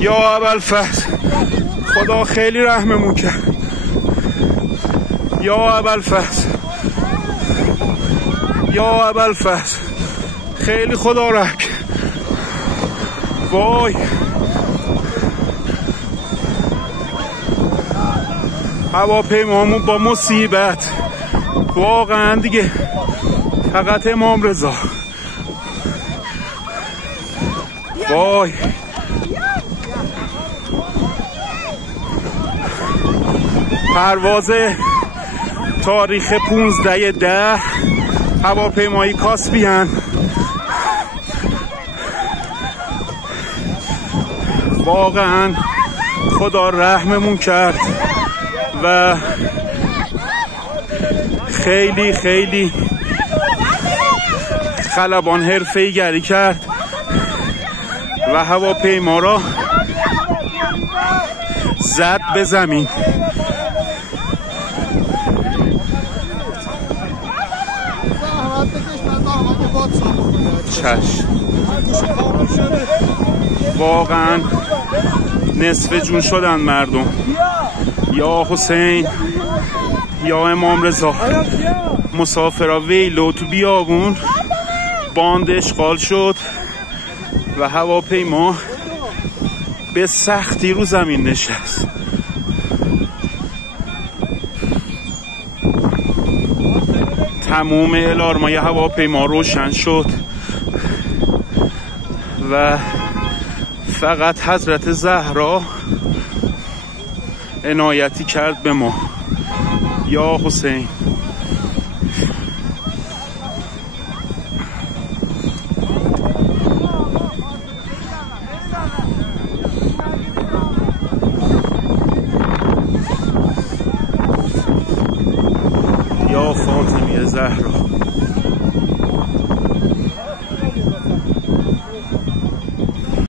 یا ابوالفضل خدا خیلی رحممون کرد. یا ابوالفضل یا ابوالفضل خیلی خدا رحم کرد. وای هواپیمامون با مصیبت واقعا دیگه فقط امام رضا. وای پرواز تاریخ 15/10 هواپیمایی کاسپیان واقعا خدا رحممون کرد و خیلی خیلی خلبان حرفه‌ای گری کرد و هواپیما را زد به زمین. چشم واقعا نصف جون شدن مردم. یا حسین یا امام رضا مسافرها ویلو تو بیابون باند اشغال شد و هواپیما به سختی رو زمین نشست. تمام الارمای هواپیما روشن شد و فقط حضرت زهرا عنایتی کرد به ما. یا حسین یا فاطمه زهرا